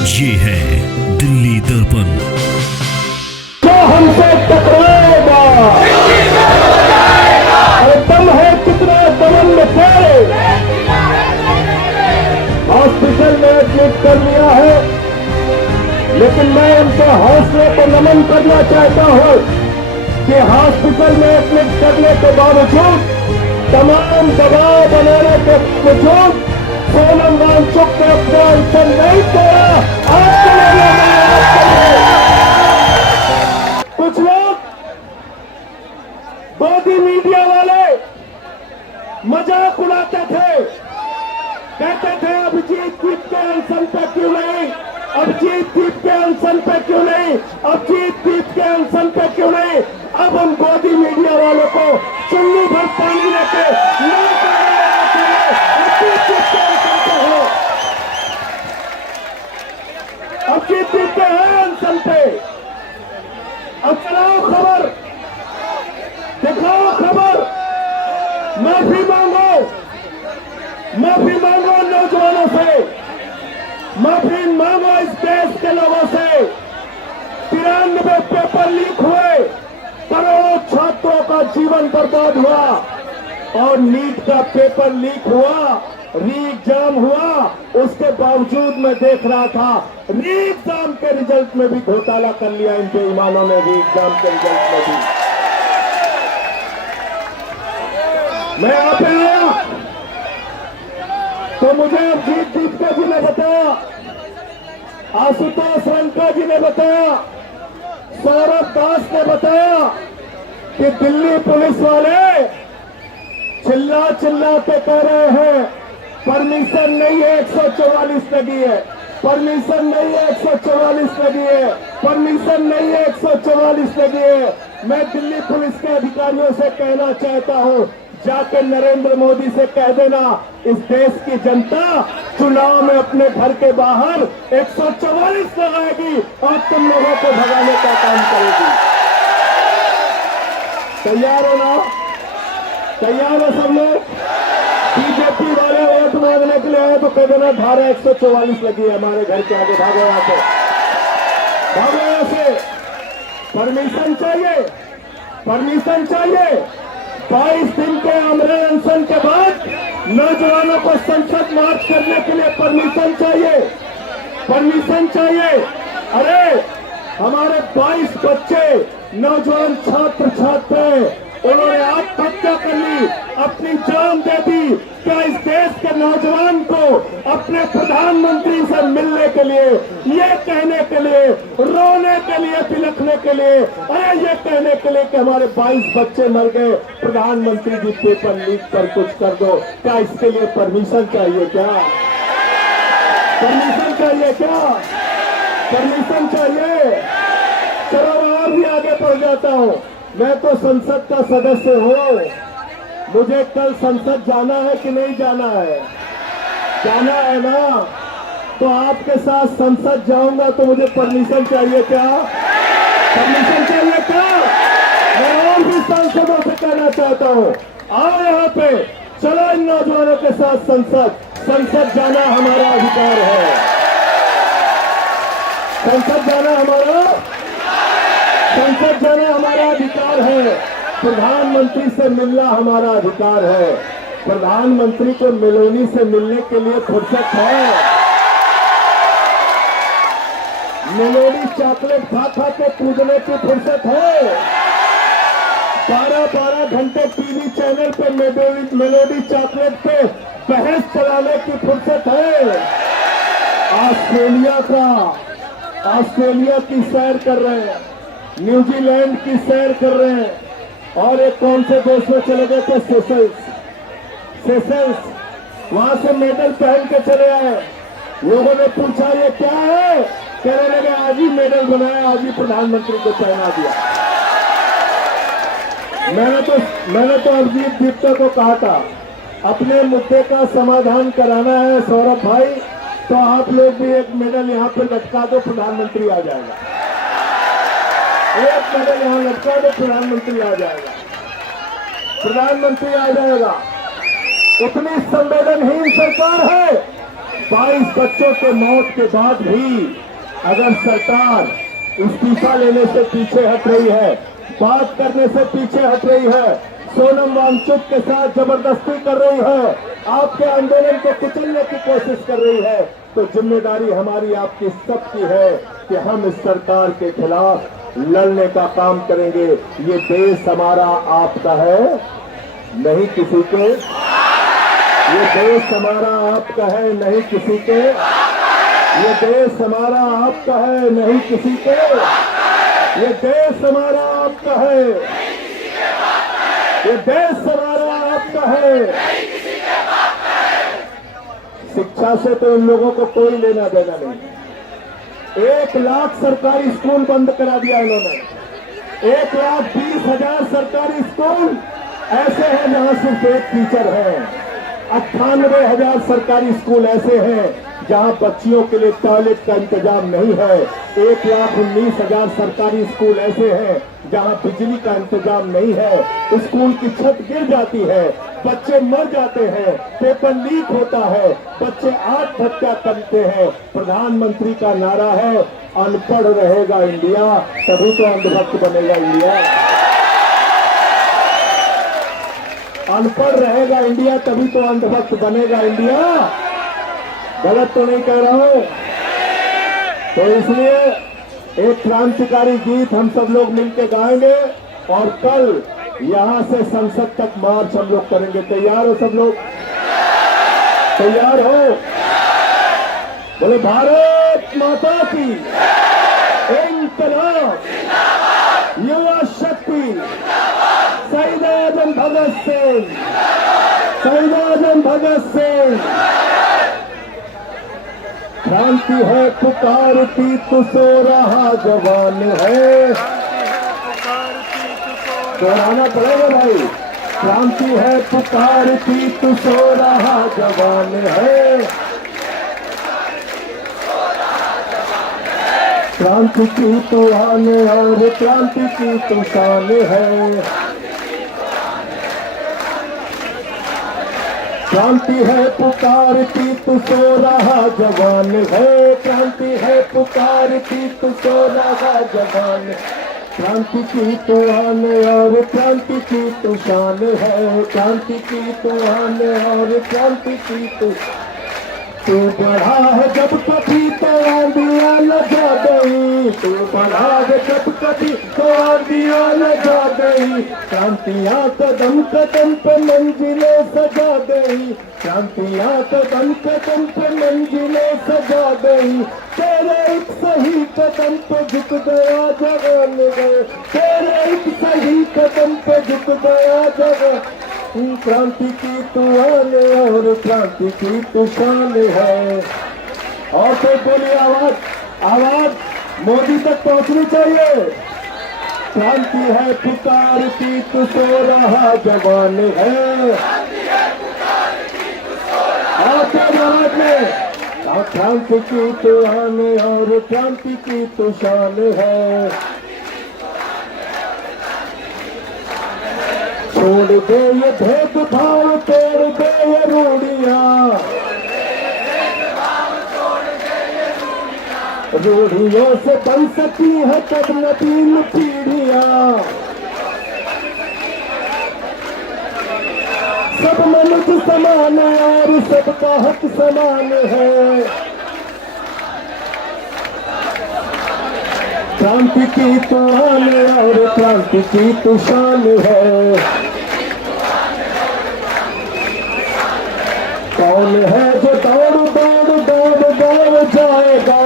ये है दिल्ली दर्पण। जो हमसे टकराएगा और दम है कितना दमन में थे। हॉस्पिटल में एडमिट कर लिया है, लेकिन मैं उनके हौसले को नमन करना चाहता हूं कि हॉस्पिटल में एडमिट करने के बावजूद, तमाम दबाव बनाने के बावजूद सोनम वांगचुक ने अपना अनशन नहीं तोड़ा। आपके लिए कुछ लोग गोदी मीडिया वाले मजाक उड़ाते थे, कहते थे अभिजीत दीप के अनशन पे क्यों नहीं, अभिजीत दीप के अनशन पे क्यों नहीं, अभिजीत दीप के अनशन पे क्यों नहीं। अब हम गोदी मीडिया वालों को चुन्नी भर पानी लेके अभिजीत दीप के हैं अनशन पे। अब चलाओ खबर, दिखाओ खबर, माफी मांगो, माफी मांगो नौजवानों से, माफी मांगो इस देश के लोगों से। 93 पेपर लीक हुए, करोड़ों छात्रों का जीवन बर्बाद हुआ, और नीट का पेपर लीक हुआ, री एग्जाम हुआ, उसके बावजूद मैं देख रहा था री एग्जाम के रिजल्ट में भी घोटाला कर लिया इन बेईमानों ने। री एग्जाम के रिजल्ट में भी मैं यहाँ पे आया तो मुझे अभिजीत दीपका जी ने बताया, आशुतोष रंका जी ने बताया, सौरभ दास ने बताया कि दिल्ली पुलिस वाले चिल्ला चिल्ला के कह रहे हैं परमिशन नहीं है, 144 लगी है, परमिशन नहीं है, 144 लगी है, परमिशन नहीं है, 144 लगी है। मैं दिल्ली पुलिस के अधिकारियों से कहना चाहता हूं, जाके नरेंद्र मोदी से कह देना, इस देश की जनता चुनाव में अपने घर के बाहर 144 लगाएगी और तुम लोगों को भगाने का काम करेगी। तैयार हो ना? तैयार हो सब लोग? बीजेपी वाले वोट मांगने के लिए आए तो कह देना धारा 144 लगी है हमारे घर के आगे, भागो यहां से, भागो यहां से। परमिशन चाहिए, परमिशन चाहिए। 22 दिन के आमरण अनशन के बाद नौजवानों को संसद मार्च करने के लिए परमिशन चाहिए, परमिशन चाहिए। अरे हमारे 22 बच्चे नौजवान छात्र छात्राएं, उन्होंने आत्महत्या कर ली, अपनी जान दे दी। क्या इस देश के नौजवान को अपने प्रधानमंत्री से मिलने के लिए, ये कहने के लिए, रोने के लिए, बिलखने के लिए, अरे ये कहने के लिए कि हमारे 22 बच्चे मर गए, प्रधानमंत्री जी पेपर लीक पर कुछ कर दो, क्या इसके लिए परमिशन चाहिए? क्या परमिशन चाहिए? क्या परमिशन चाहिए? चलो और भी आगे बढ़ जाता हूं। मैं तो संसद का सदस्य हूं, मुझे कल संसद जाना है कि नहीं जाना है? जाना है ना? तो आपके साथ संसद जाऊंगा तो मुझे परमिशन चाहिए क्या? परमिशन चाहिए क्या? मैं और भी सांसदों से कहना चाहता हूं, आओ यहाँ पे, चलो इन नौजवानों के साथ संसद जाना हमारा अधिकार है, संसद जाना हमारा अधिकार है। प्रधानमंत्री से मिलना हमारा अधिकार है। प्रधानमंत्री को मेलोनी से मिलने के लिए फुर्सत है? मेलोनी चॉकलेट खा खा के कूदने की फुर्सत है? 12-12 घंटे टीवी चैनल पे मेलोडी चॉकलेट पे बहस चलाने की फुर्सत है? ऑस्ट्रेलिया की सैर कर रहे हैं, न्यूजीलैंड की सैर कर रहे हैं, और एक कौन से देश में चले गए थे, सेशल्स, वहां से मेडल पहन के चले आए। लोगों ने पूछा ये क्या है, कहने लगे आज ही मेडल बनाया, आज ही प्रधानमंत्री को पहना दिया। मैंने तो अभिजीत दीपका को कहा था, अपने मुद्दे का समाधान कराना है सौरभ भाई, तो आप लोग भी एक मेडल यहाँ पे लटका दो, प्रधानमंत्री आ जाएगा। एक मेडल यहाँ लटका दो, प्रधानमंत्री आ जाएगा, प्रधानमंत्री आ जाएगा। इतनी संवेदनहीन सरकार है 22 बच्चों के मौत के बाद भी अगर सरकार इस्तीफा लेने से पीछे हट रही है, बात करने से पीछे हट रही है, सोनम वांगचुक के साथ जबरदस्ती कर रही है, आपके आंदोलन को कुचलने की कोशिश कर रही है, तो जिम्मेदारी हमारी आपकी सबकी है कि हम इस सरकार के खिलाफ लड़ने का काम करेंगे। ये देश हमारा आपका है, नहीं किसी के। ये देश हमारा आपका है, नहीं किसी के। ये देश हमारा आपका है, नहीं किसी के। ये देश हमारा आपका है, ये देश हमारा आपका है। शिक्षा से तो इन लोगों को कोई लेना देना नहीं। 1 लाख सरकारी स्कूल बंद करा दिया इन्होंने। 1,20,000 सरकारी स्कूल ऐसे हैं जहां सिर्फ एक टीचर है। 98,000 सरकारी स्कूल ऐसे हैं जहां बच्चियों के लिए टॉयलेट का इंतजाम नहीं है। 1,19,000 सरकारी स्कूल ऐसे हैं जहां बिजली का इंतजाम नहीं है। स्कूल की छत गिर जाती है, बच्चे मर जाते हैं, पेपर लीक होता है, बच्चे आत्महत्या करते हैं। प्रधानमंत्री का नारा है, अनपढ़ रहेगा इंडिया, तभी तो अंधभक्त बनेगा इंडिया। अनपढ़ रहेगा इंडिया, तभी तो अंधभक्त बनेगा इंडिया। गलत तो नहीं कह रहा हूं। तो इसलिए एक क्रांतिकारी गीत हम सब लोग मिलकर गाएंगे और कल यहां से संसद तक मार्च हम लोग करेंगे। तैयार हो सब लोग? तैयार हो? बोले भारत माता की इंकलाब, युवा शक्ति, शहीद आजम भगत सिंह, शहीद आजम भगत सिंह। क्रांति है पुकारती तू सो रहा जवान है। दोहराना पड़ेगा भाई। क्रांति है पुकारती तू सो रहा जवान है। क्रांति की तो आने और क्रांति की तो शान है। क्रांति है पुकारती तू सो रहा जवान है। क्रांति है पुकारती तू सो रहा जवान। क्रांति की तो आने और क्रांति की तो शान है। क्रांति की तो आने और क्रांति की तो तू बढ़ा है जब कभी तो आंधियां लगा गई। तू बढ़ा है जब कभी तो आंधियां लगा गई। क्रांतियां कदम कदम पे मंजिलें सजा गई। क्रांतियां कदम कदम पे मंजिलें सजा गई। तेरे एक सही कदम पे झुक गया जवान गए। तेरे एक सही कदम पे झुक गया जवान। क्रांति की तो आने और क्रांति की तो शान है। और तो बोलिए, आवाज आवाज मोदी तक पहुंचनी चाहिए। क्रांति है पुकारती तू सो रहा जवान है। और आवाज में क्रांति की तो आने और क्रांति की तो शान है। छोड़ दे ये भेदभाव, तोड़ दे ये रूढ़ियां। रूढ़ियों से बन सकी है तब नवीन पीढ़ियां। सब मनुष्य समान और सबका हक समान है। क्रांति की तो आने और क्रांति की तो शान है। कौन है जो दौड़ दौड़ दौड़ दौड़ जाएगा।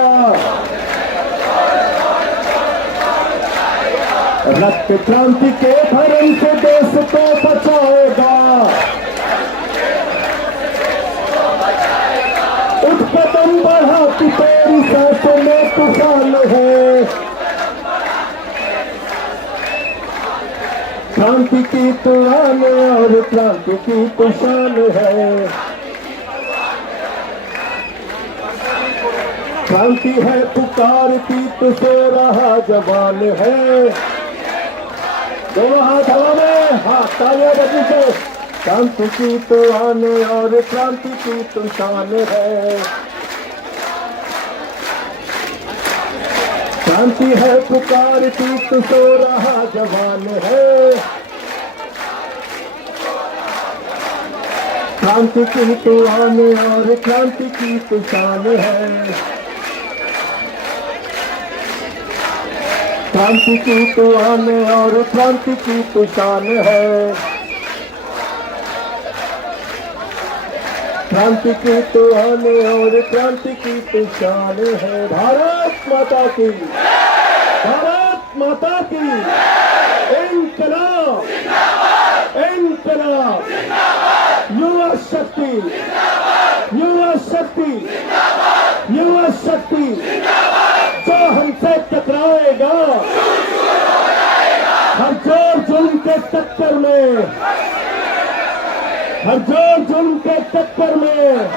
रक्त क्रांति के भरम से देश को बचाएगा। उठ कदम बढ़ा कि तेरी सांसों में तूफान है। क्रांति की तो आने और क्रांति की तो शान है। क्रांति है पुकारती तू सो रहा जवान है। दोनों हाथ हवा में, हाथ तालियां बजी से। क्रांति की तो आने और क्रांति की तो शान है। क्रांति है पुकारती तो सो रहा जवान है, क्रांति की तो आन और क्रांति की तो शान है, क्रांति की तो आन और क्रांति की तो शान है, क्रांति की तो आन और क्रांति की तो शान है। भारत माता की, भारत माता की, इंकलाब, इंकलाब, युवा शक्ति, युवा शक्ति, युवा शक्ति, जो हमसे टकराएगा हर जोर जुल्म के टक्कर में, हर जोर जुल्म के टक्कर में,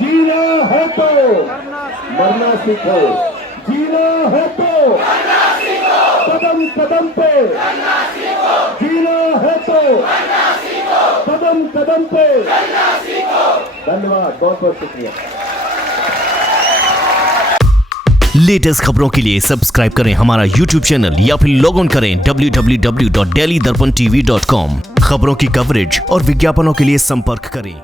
जीना है तो मरना सीखो, जीना है तो कदम कदम पे, जीना है तो कदम कदम पे। धन्यवाद, बहुत बहुत शुक्रिया। लेटेस्ट खबरों के लिए सब्सक्राइब करें हमारा YouTube चैनल या फिर लॉग ऑन करें www.delhidarpantv.com। खबरों की कवरेज और विज्ञापनों के लिए संपर्क करें।